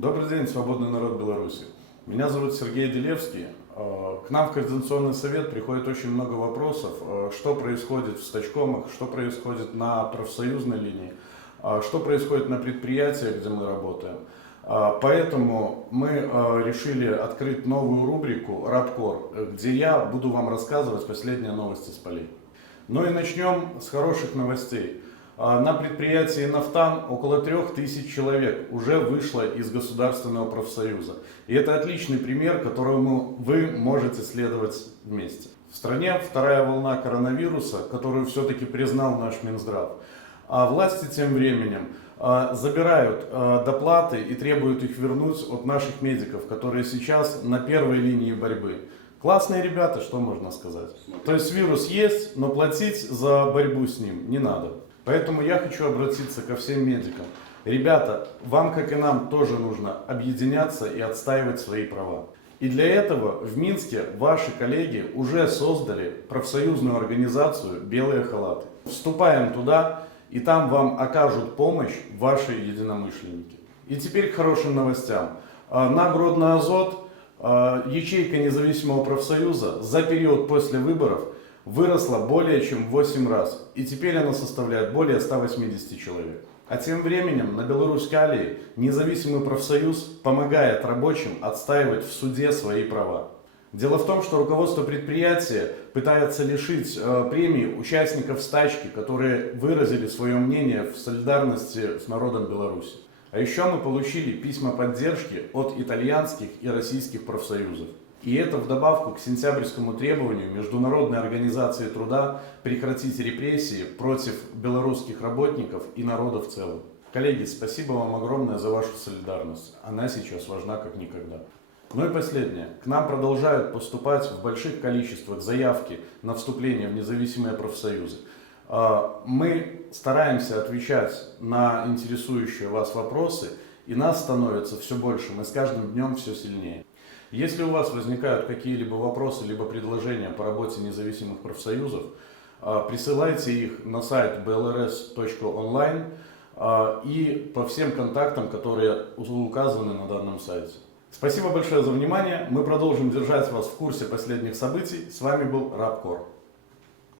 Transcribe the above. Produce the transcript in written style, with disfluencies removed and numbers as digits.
Добрый день, свободный народ Беларуси. Меня зовут Сергей Делевский. К нам в Координационный совет приходит очень много вопросов, что происходит в стачкомах, что происходит на профсоюзной линии, что происходит на предприятиях, где мы работаем. Поэтому мы решили открыть новую рубрику «Рабкор», где я буду вам рассказывать последние новости с полей. Ну и начнем с хороших новостей. На предприятии «Нафтан» около 3000 человек уже вышло из государственного профсоюза. И это отличный пример, которому вы можете следовать вместе. В стране вторая волна коронавируса, которую все-таки признал наш Минздрав. А власти тем временем забирают доплаты и требуют их вернуть от наших медиков, которые сейчас на первой линии борьбы. Классные ребята, что можно сказать. То есть вирус есть, но платить за борьбу с ним не надо. Поэтому я хочу обратиться ко всем медикам. Ребята, вам, как и нам, тоже нужно объединяться и отстаивать свои права. И для этого в Минске ваши коллеги уже создали профсоюзную организацию «Белые халаты». Вступаем туда, и там вам окажут помощь ваши единомышленники. И теперь к хорошим новостям. На Гродно-Азот ячейка независимого профсоюза за период после выборов выросла более чем в 8 раз, и теперь она составляет более 180 человек. А тем временем на Беларусь-Калии независимый профсоюз помогает рабочим отстаивать в суде свои права. Дело в том, что руководство предприятия пытается лишить премии участников стачки, которые выразили свое мнение в солидарности с народом Беларуси. А еще мы получили письма поддержки от итальянских и российских профсоюзов. И это в добавку к сентябрьскому требованию Международной организации труда прекратить репрессии против белорусских работников и народа в целом. Коллеги, спасибо вам огромное за вашу солидарность. Она сейчас важна как никогда. Ну и последнее. К нам продолжают поступать в больших количествах заявки на вступление в независимые профсоюзы. Мы стараемся отвечать на интересующие вас вопросы, и нас становится все больше, мы с каждым днем все сильнее. Если у вас возникают какие-либо вопросы, либо предложения по работе независимых профсоюзов, присылайте их на сайт blrs.online и по всем контактам, которые указаны на данном сайте. Спасибо большое за внимание. Мы продолжим держать вас в курсе последних событий. С вами был Рабкор.